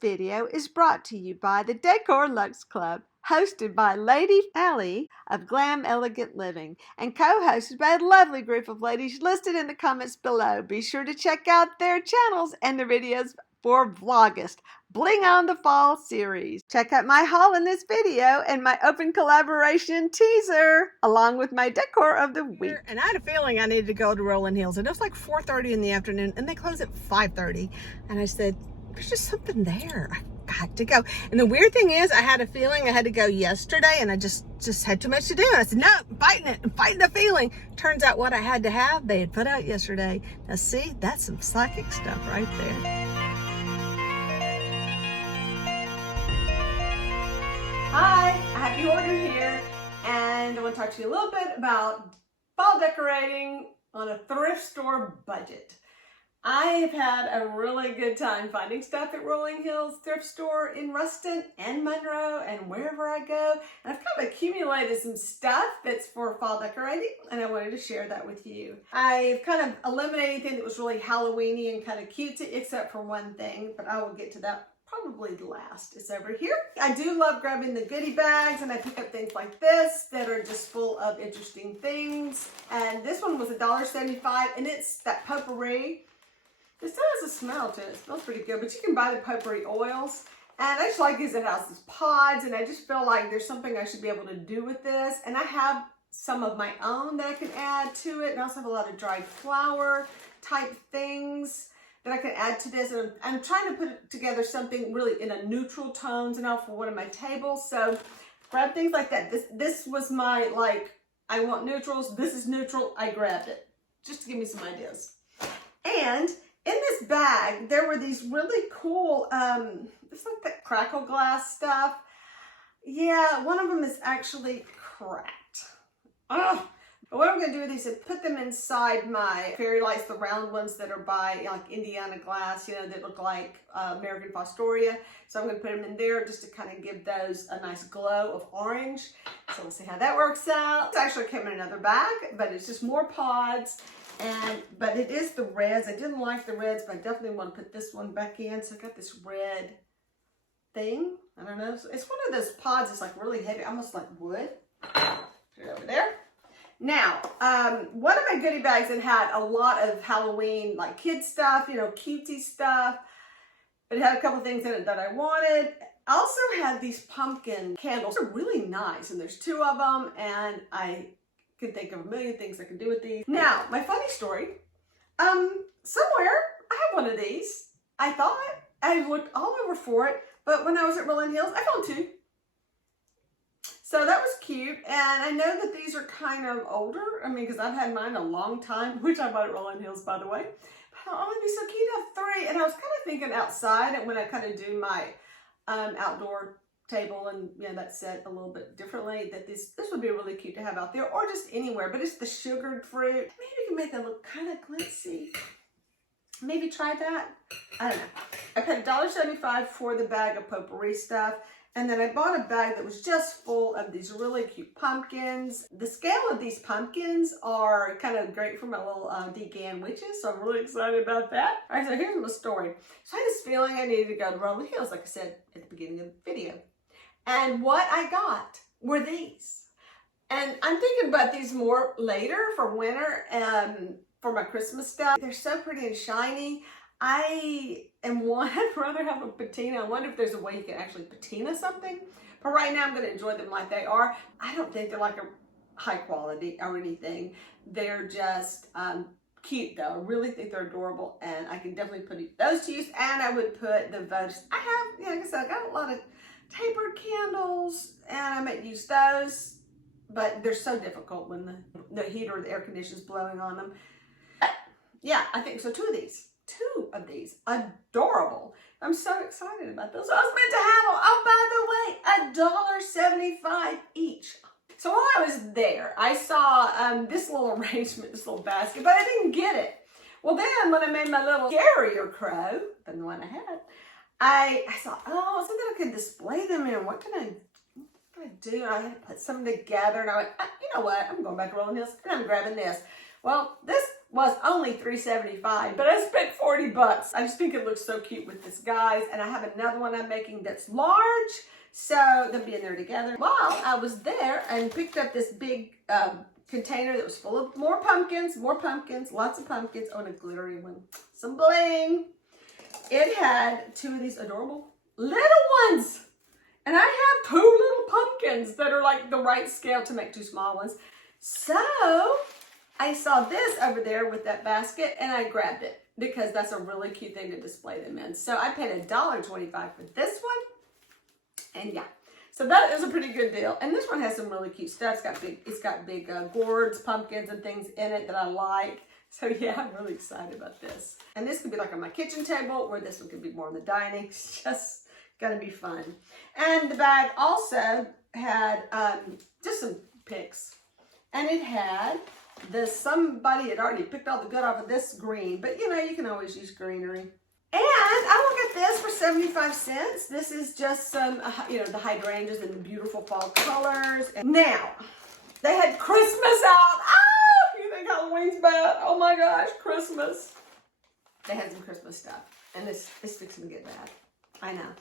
video is brought to you by the Decor Luxe Club, hosted by Lady Allie of Glam Elegant Living, and co-hosted by a lovely group of ladies listed in the comments below. Be sure to check out their channels and the videos for Vlogust, Bling on the Fall series. Check out my haul in this video and my open collaboration teaser, along with my decor of the week. And I had a feeling I needed to go to Rolling Hills, and it was like 4:30 in the afternoon, and they close at 5:30. And I said, there's just something there. I got to go. And the weird thing is, I had a feeling I had to go yesterday, and I just had too much to do. And I said, no, I'm fighting it. I'm fighting the feeling. Turns out what I had to have, they had put out yesterday. Now see, that's some psychic stuff right there. Hi, Happy Hoarder here, and I want to talk to you a little bit about fall decorating on a thrift store budget. I have had a really good time finding stuff at Rolling Hills thrift store in Ruston and Monroe and wherever I go. And I've kind of accumulated some stuff that's for fall decorating, and I wanted to share that with you. I've kind of eliminated anything that was really Halloween-y and kind of cutesy, except for one thing, but I will get to that probably last. It's over here. I do love grabbing the goodie bags, and I pick up things like this that are just full of interesting things. And this one was $1.75, and it's that potpourri. It still has a smell to it. It smells pretty good, but you can buy the potpourri oils. And I just like these. It has these pods, and I just feel like there's something I should be able to do with this. And I have some of my own that I can add to it, and I also have a lot of dried flower type things that I can add to this. And I'm trying to put together something really in a neutral tones and all for one of my tables. So grab things like that. This was my, like, I want neutrals. This is neutral. I grabbed it just to give me some ideas. And in this bag, there were these really cool, it's like that crackle glass stuff. Yeah, one of them is actually cracked. Ugh. But what I'm going to do with these is put them inside my fairy lights, the round ones that are by like Indiana glass, you know, that look like American Fostoria. So I'm going to put them in there just to kind of give those a nice glow of orange. So we'll see how that works out. It actually came in another bag, but it's just more pods. But it is the reds. I didn't like the reds, but I definitely want to put this one back in. So I got this red thing. I don't know. It's one of those pods that's like really heavy, almost like wood. Put it over there. Now, one of my goodie bags that had a lot of Halloween, like kid stuff, you know, cutesy stuff. But it had a couple things in it that I wanted. I also had these pumpkin candles. They're really nice, and there's two of them, and I can think of a million things I can do with these. Now, my funny story. Somewhere, I have one of these. I thought I looked all over for it, but when I was at Rolling Hills, I found two. So that was cute, and I know that these are kind of older. I mean, because I've had mine a long time, which I bought at Rolling Hills, by the way. But oh, it'd be so cute to have three. And I was kind of thinking outside, and when I kind of do my outdoor table and, you know, that set a little bit differently, that this would be really cute to have out there, or just anywhere. But it's the sugared fruit. Maybe you can make it look kind of glitzy. Maybe try that. I don't know. I paid $1.75 for the bag of potpourri stuff. And then I bought a bag that was just full of these really cute pumpkins. The scale of these pumpkins are kind of great for my little Degan witches, so I'm really excited about that. All right, so here's my story. So I had this feeling I needed to go to Rolling Hills, like I said at the beginning of the video. And what I got were these. And I'm thinking about these more later for winter, for my Christmas stuff. They're so pretty and shiny. I'd rather have a patina. I wonder if there's a way you can actually patina something. But right now I'm going to enjoy them like they are. I don't think they're like a high quality or anything. They're just cute though. I really think they're adorable, and I can definitely put those to use. And I would put the Vlogust. I have, like I said, I got a lot of tapered candles, and I might use those. But they're so difficult when the heater or the air conditioner is blowing on them. But yeah, I think so. Two of these, adorable. I'm so excited about those. I was meant to have them. Oh, by the way, $1.75 each. So while I was there, I saw this little arrangement, this little basket, but I didn't get it. Well, then when I made my little scarier crow than the one I had, I thought, oh, something I could display them in. What can I do? I had to put something together, and I went, you know what? I'm going back to Rolling Hills, and I'm grabbing this. Well, this was only $3.75, but I spent 40 bucks. I just think it looks so cute with this, guys. And I have another one I'm making that's large, so they'll be in there together. While I was there and picked up this big container that was full of more pumpkins, lots of pumpkins. Oh, and a glittery one. Some bling. It had 2 of these adorable little ones. And I have 2 little pumpkins that are like the right scale to make 2 small ones. So I saw this over there with that basket and I grabbed it because that's a really cute thing to display them in. So I paid $1.25 for this one. And yeah, so that is a pretty good deal. And this one has some really cute stuff. It's got big gourds, pumpkins, and things in it that I like. So yeah, I'm really excited about this. And this could be like on my kitchen table, or this one could be more on the dining. It's just gonna be fun. And the bag also had just some picks. And it had somebody had already picked all the good off of this green, but you know, you can always use greenery. And I look at this for 75 cents. This is just some, you know, the hydrangeas and the beautiful fall colors. And now, they had Christmas out. Oh, you think Halloween's bad? Oh my gosh, Christmas. They had some Christmas stuff. And this fixing to get bad. I know.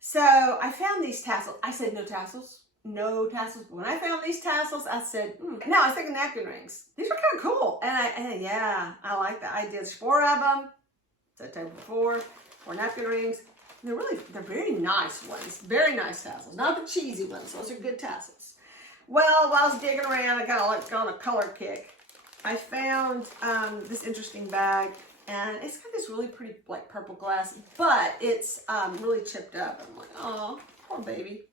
So I found these tassels. I said no tassels. No tassels. But when I found these tassels, I said, No, I was thinking napkin rings. These are kind of cool. And yeah, I like the idea. There's 4 of them. So table 4 napkin rings. And they're very nice ones. Very nice tassels. Not the cheesy ones. Those are good tassels. Well, while I was digging around, I got on a color kick. I found this interesting bag. And it's got this really pretty like purple glass, but it's really chipped up. I'm like, oh, poor baby.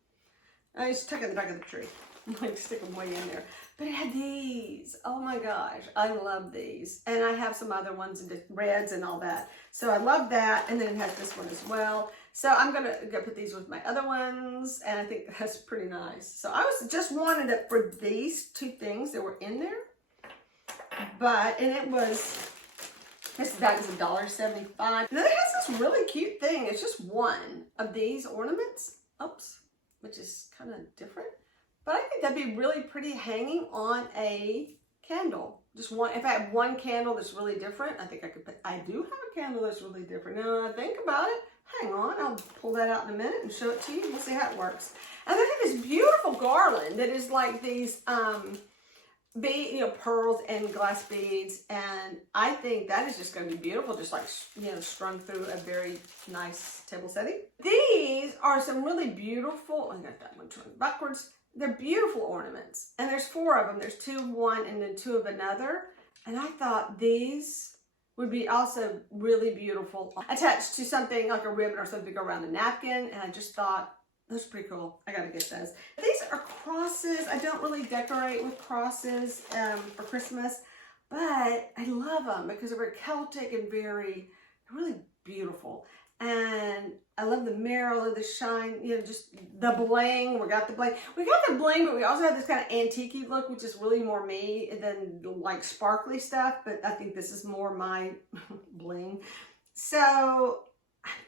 I used to tuck it in the back of the tree. I'm like, stick them way in there. But it had these. Oh my gosh, I love these. And I have some other ones, in reds and all that. So I love that. And then it has this one as well. So I'm gonna go put these with my other ones. And I think that's pretty nice. So I just wanted it for these 2 things that were in there. And it was, this bag is $1.75. And then it has this really cute thing. It's just one of these ornaments. Oops. Which is kind of different. But I think that'd be really pretty hanging on a candle. Just one. If I have one candle that's really different, I think I could put, I do have a candle that's really different. Now that I think about it, hang on, I'll pull that out in a minute and show it to you. We'll see how it works. And then I have this beautiful garland that is like these pearls and glass beads, and I think that is just going to be beautiful, just like, you know, strung through a very nice table setting. These are some really beautiful, I got that one turned backwards. They're beautiful ornaments, and there's 4 of them. There's 2 of one and then 2 of another, and I thought these would be also really beautiful attached to something like a ribbon or something around a napkin, and I just thought, those are pretty cool. I gotta get those. These are crosses. I don't really decorate with crosses for Christmas, but I love them because they're very Celtic and really beautiful. And I love the mirror, I love the shine, you know, just the bling. We got the bling. We got the bling, but we also have this kind of antique look, which is really more me than like sparkly stuff. But I think this is more my bling. So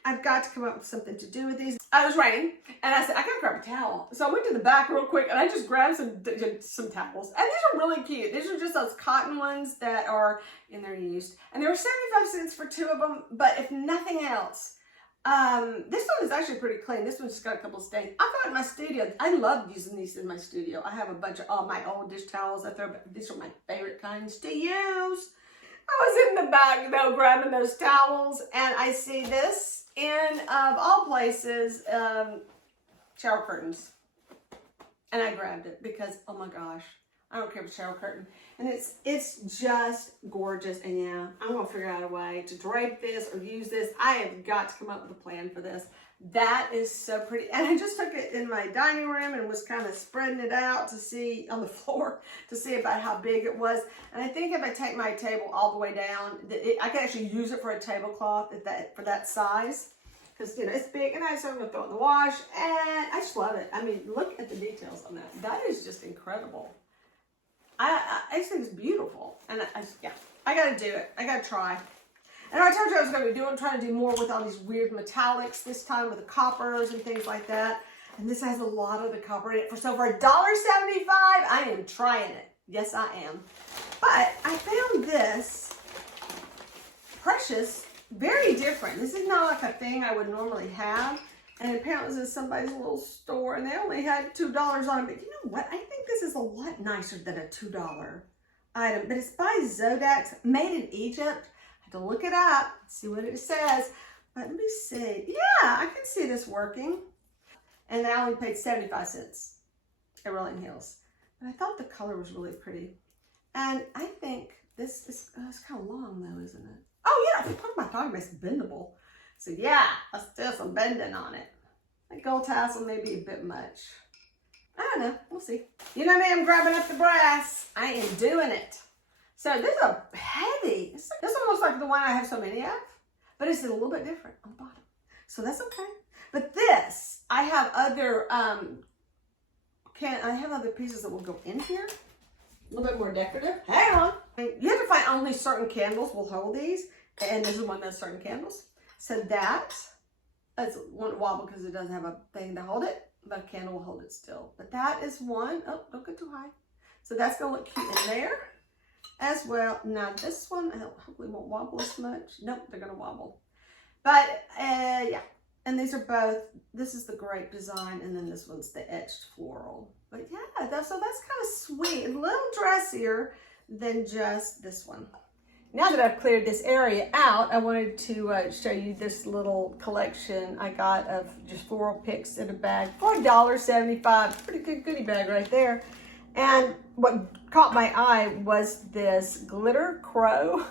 I've got to come up with something to do with these. I was writing, and I said, I gotta grab a towel. So I went to the back real quick, and I just grabbed some towels. And these are really cute. These are just those cotton ones that are in there used. And they were 75 cents for 2 of them, but if nothing else, this one is actually pretty clean. This one's just got a couple of stains. I thought in my studio, I love using these in my studio. I have a bunch of all my old dish towels. These are my favorite kinds to use. I was in the back though grabbing those towels, and I see this in, of all places, shower curtains. And I grabbed it because, oh my gosh, I don't care if it's a shower curtain. And it's just gorgeous. And yeah, I'm gonna figure out a way to drape this or use this. I have got to come up with a plan for this. That is so pretty. And I just took it in my dining room and was kind of spreading it out to see on the floor to see about how big it was. And I think if I take my table all the way down, I can actually use it for a tablecloth for that size. Because, you know, it's big, and I'm going to throw it in the wash, and I just love it. I mean, look at the details on that. That is just incredible. I just think it's beautiful. And I got to do it. I got to try. And I told you I was going to be trying to do more with all these weird metallics this time with the coppers and things like that. And this has a lot of the copper in it. So for $1.75, I am trying it. Yes, I am. But I found this precious, very different. This is not like a thing I would normally have. And apparently it was in somebody's little store and they only had $2 on it. But you know what? I think this is a lot nicer than a $2 item. But it's by Zodax, made in Egypt. I had to look it up, see what it says. But let me see. Yeah, I can see this working. And I only paid 75 cents at Rolling Hills. But I thought the color was really pretty. And I think this is, it's kind of long though, isn't it? Oh yeah, part of my thigh is bendable. So yeah, let's do some bending on it. That gold tassel may be a bit much. I don't know, we'll see. You know me, I'm grabbing up the brass. I am doing it. So this is a heavy. This one looks like the one I have so many of, but it's a little bit different on the bottom. So that's okay. But this, I have other, I have other pieces that will go in here. A little bit more decorative. Hang on. You have to find only certain candles will hold these. And this is one of those certain candles. So that's won't wobble because it doesn't have a thing to hold it. But a candle will hold it still. But that is one. Oh, don't get too high. So that's going to look cute in there as well. Now this one, I hopefully won't wobble as much. Nope, they're going to wobble. But yeah. And these are both, this is the grape design, and then this one's the etched floral. But yeah, so that's kind of sweet. A little dressier than just this one. Now that I've cleared this area out, I wanted to show you this little collection I got of just floral picks in a bag for $1.75. Pretty good goodie bag right there. And what caught my eye was this glitter crow.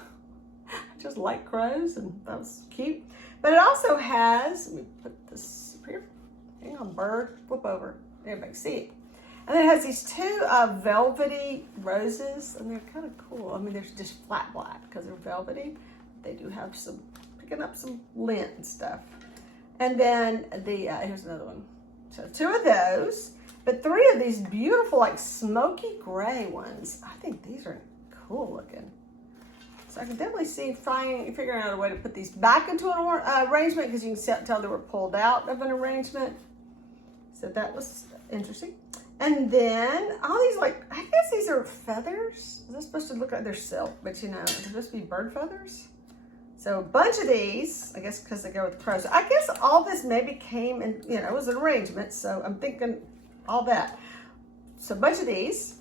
I just like crows, and that was cute. But it also has, let me put this up here. Hang on, bird, flip over. Everybody can see it. And it has these two velvety roses, and they're kind of cool. I mean, they're just flat black because they're velvety. They do have some, picking up some lint and stuff. And then here's another one. So 2 of those, but 3 of these beautiful, like smoky gray ones. I think these are cool looking. So I can definitely see figuring out a way to put these back into an arrangement because you can tell they were pulled out of an arrangement. So that was interesting. And then all these, like, I guess these are feathers. Is this supposed to look like they're silk? But you know, they're supposed to be bird feathers. So a bunch of these, I guess because they go with the crows. I guess all this maybe came in, you know, it was an arrangement. So I'm thinking all that. So a bunch of these.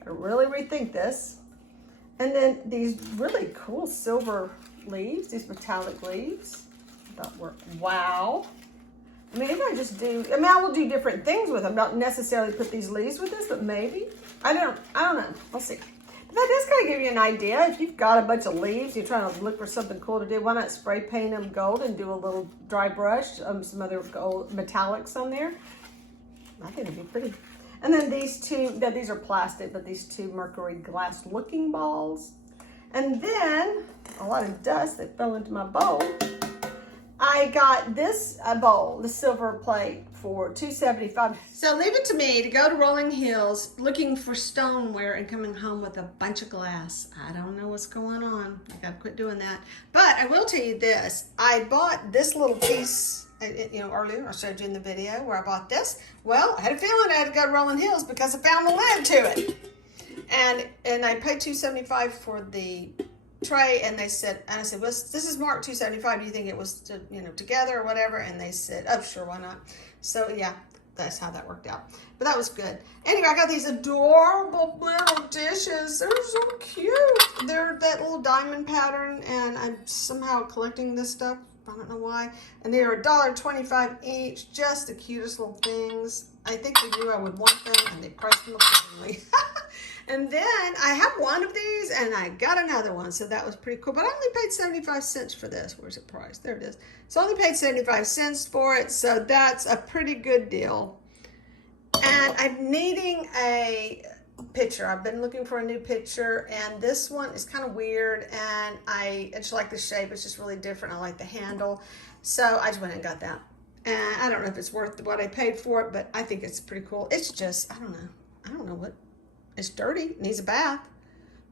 Gotta really rethink this. And then these really cool silver leaves, these metallic leaves. I thought were, wow. I mean, if I just do, I mean, I will do different things with them. Not necessarily put these leaves with this, but maybe. I don't know. We'll see. But that does kind of give you an idea. If you've got a bunch of leaves, you're trying to look for something cool to do, why not spray paint them gold and do a little dry brush, some other gold metallics on there. I think it'd be pretty. And then these 2, now these are plastic, but these 2 mercury glass looking balls. And then a lot of dust that fell into my bowl. I got this bowl, the silver plate, for $2.75. So leave it to me to go to Rolling Hills looking for stoneware and coming home with a bunch of glass. I don't know what's going on. I gotta quit doing that. But I will tell you this. I bought this little piece, you know, earlier I showed you in the video where I bought this. Well, I had a feeling I had to go to Rolling Hills because I found the lid to it. And I paid $2.75 for the tray, and they said, and I said, well, this is marked $2.75. Do you think it was, you know, together or whatever? And they said, oh, sure, why not? So yeah, that's how that worked out. But that was good. Anyway, I got these adorable little dishes. They're so cute. They're that little diamond pattern, and I'm somehow collecting this stuff. I don't know why. And they are $1.25 each. Just the cutest little things. I think they knew I would want them, and they priced them accordingly. And then I have one of these, and I got another one, so that was pretty cool. But I only paid 75 cents for this. Where's the price? There it is. So I only paid 75 cents for it, so that's a pretty good deal. And I'm needing a picture. I've been looking for a new picture, and this one is kind of weird, and I just like the shape. It's just really different. I like the handle, so I just went and got that. And I don't know if it's worth what I paid for it, but I think it's pretty cool. It's just, I don't know what. It's dirty, it needs a bath,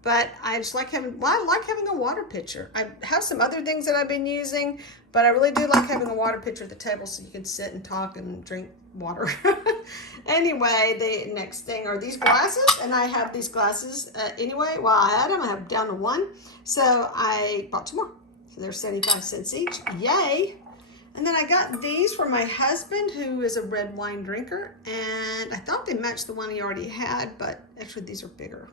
but I just like having, well, I like having a water pitcher. I have some other things that I've been using, but I really do like having a water pitcher at the table so you can sit and talk and drink water. Anyway, the next thing are these glasses, and I have these glasses anyway. Well, I had them, I have down to one, so I bought two more. So they're 75 cents each, yay. And then I got these for my husband, who is a red wine drinker, and I thought they matched the one he already had, but actually these are bigger.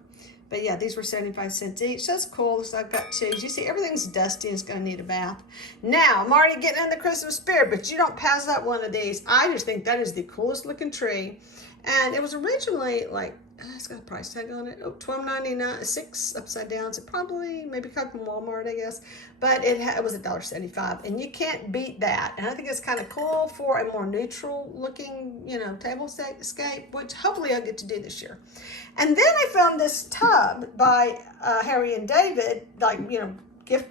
But yeah, these were 75 cents each. That's cool. So I've got two. You see, everything's dusty and it's going to need a bath. Now, I'm already getting in the Christmas spirit, but you don't pass up one of these. I just think that is the coolest looking tree. And it was originally like, it's got a price tag on it. Oh, $12.99, 6 upside downs. It probably maybe come from Walmart, I guess. But it was $1.75, and you can't beat that. And I think it's kind of cool for a more neutral looking, you know, tablescape, which hopefully I'll get to do this year. And then I found this tub by Harry and David, like, you know, gift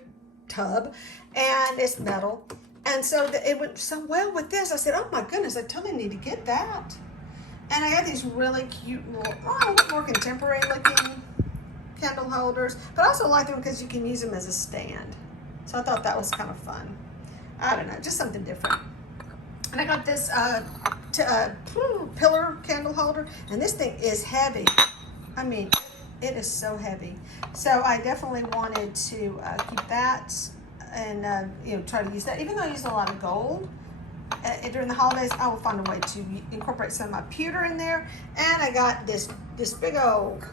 tub, and it's metal. And so it went so well with this. I said, oh my goodness, I totally need to get that. And I got these really cute little, more contemporary looking candle holders, but I also like them because you can use them as a stand. So I thought that was kind of fun. I don't know, just something different. And I got this pillar candle holder, and this thing is heavy. I mean, it is so heavy. So I definitely wanted to keep that and you know, try to use that, even though I use a lot of gold. During the holidays, I will find a way to incorporate some of my pewter in there. And I got this big old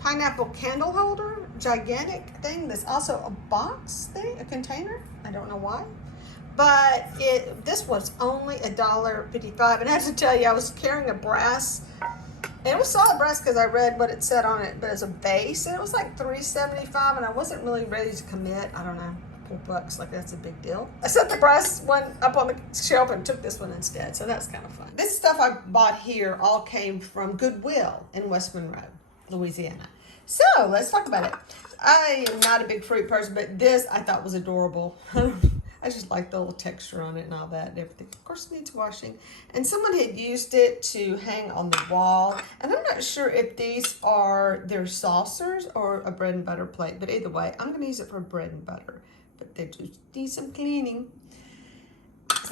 pineapple candle holder, gigantic thing. That's also a box thing, a container. I don't know why, but this was only $1.55. And I have to tell you, I was carrying a brass, and it was solid brass because I read what it said on it, but as a base, and it was like $3.75, and I wasn't really ready to commit. I don't know. $4, like that's a big deal. I set the brass one up on the shelf and took this one instead, so that's kind of fun. This stuff I bought here all came from Goodwill in West Monroe, Louisiana. So let's talk about it. I am not a big fruit person, but this I thought was adorable. I just like the little texture on it and all that and everything. Of course, it needs washing. And someone had used it to hang on the wall. And I'm not sure if these are their saucers or a bread and butter plate, but either way, I'm going to use it for bread and butter. But they just need some cleaning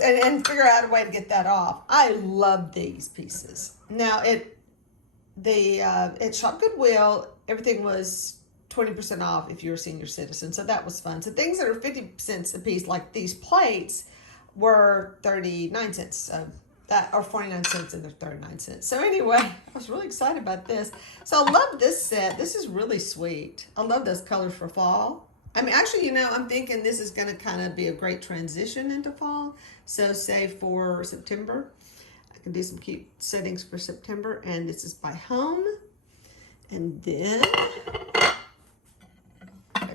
and figure out a way to get that off. I love these pieces. Now at Shop Goodwill, everything was 20% off if you're a senior citizen, so that was fun. So things that are 50 cents a piece, like these plates, were 39 cents. So that, or 49 cents, and they're 39 cents. So anyway, I was really excited about this. So I love this set. This is really sweet. I love those colors for fall. I mean, actually, you know, I'm thinking this is going to kind of be a great transition into fall. So say for September, I can do some cute settings for September. And this is by Home. And then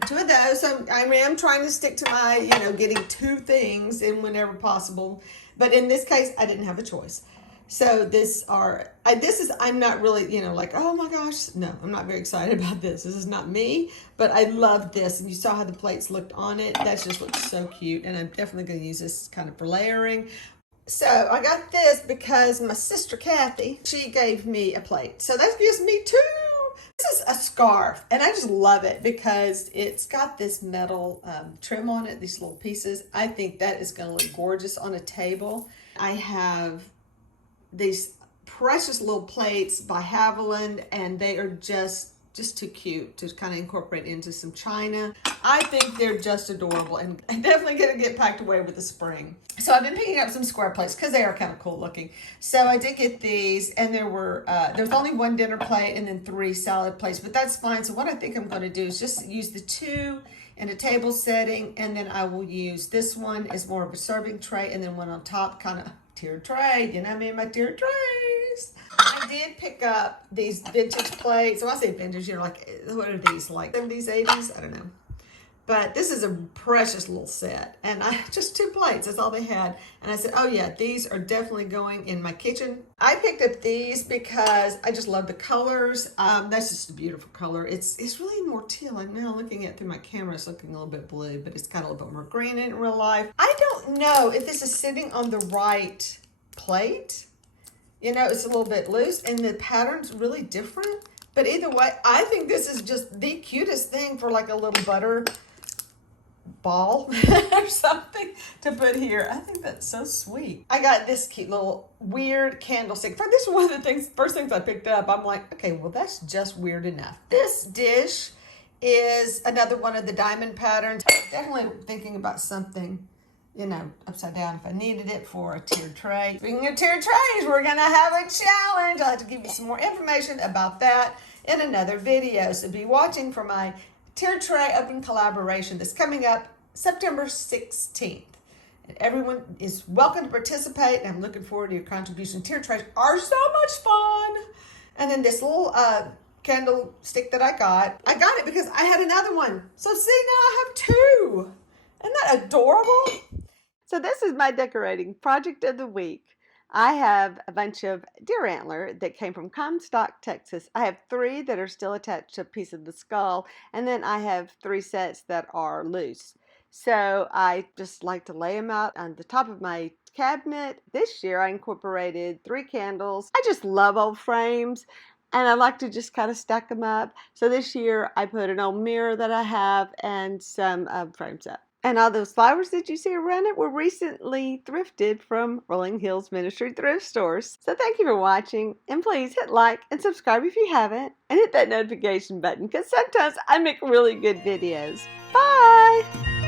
two of those. So I am trying to stick to my, you know, getting two things in whenever possible. But in this case, I didn't have a choice. So I'm not really, you know, like, oh my gosh, no, I'm not very excited about this. This is not me, but I love this. And you saw how the plates looked on it. That just looks so cute. And I'm definitely going to use this kind of for layering. So I got this because my sister Kathy, she gave me a plate. So that gives me two. This is a scarf, and I just love it because it's got this metal trim on it, these little pieces. I think that is going to look gorgeous on a table. I have these precious little plates by Haviland, and they are just too cute to kind of incorporate into some china. I think they're just adorable, and I'm definitely going to get packed away with the spring. So I've been picking up some square plates because they are kind of cool looking. So I did get these, and there's only one dinner plate and then 3 salad plates, but that's fine. So what I think I'm going to do is just use the 2 in a table setting, and then I will use this one as more of a serving tray, and then one on top, kind of tiered tray. You know what I mean? My tiered trays. I did pick up these vintage plates. When I say vintage, you know, like, what are these, like 70s, 80s? I don't know. But this is a precious little set. And just 2 plates, that's all they had. And I said, oh yeah, these are definitely going in my kitchen. I picked up these because I just love the colors. That's just a beautiful color. It's really more teal. I'm now looking at it through my camera, it's looking a little bit blue, but it's got a little bit more green in real life. I don't know if this is sitting on the right plate. You know, it's a little bit loose and the pattern's really different. But either way, I think this is just the cutest thing for like a little butter ball or something to put here. I think that's so sweet. I got this cute little weird candlestick. This is one of the things, first things I picked up. I'm like, okay, well, that's just weird enough. This dish is another one of the diamond patterns. Definitely thinking about something, you know, upside down if I needed it for a tiered tray. Speaking of tiered trays, we're gonna have a challenge. I'll have to give you some more information about that in another video. So be watching for my tiered tray open collaboration that's coming up September 16th. And everyone is welcome to participate, and I'm looking forward to your contribution. Tiered trays are so much fun. And then this little candlestick that I got it because I had another one. So see, now I have two. Isn't that adorable? So this is my decorating project of the week. I have a bunch of deer antler that came from Comstock, Texas. I have 3 that are still attached to a piece of the skull, and then I have 3 sets that are loose. So I just like to lay them out on the top of my cabinet. This year I incorporated 3 candles. I just love old frames, and I like to just kind of stack them up. So this year I put an old mirror that I have and some frames up. And all those flowers that you see around it were recently thrifted from Rolling Hills Ministry thrift stores. So thank you for watching, and please hit like and subscribe if you haven't, and hit that notification button because sometimes I make really good videos. Bye!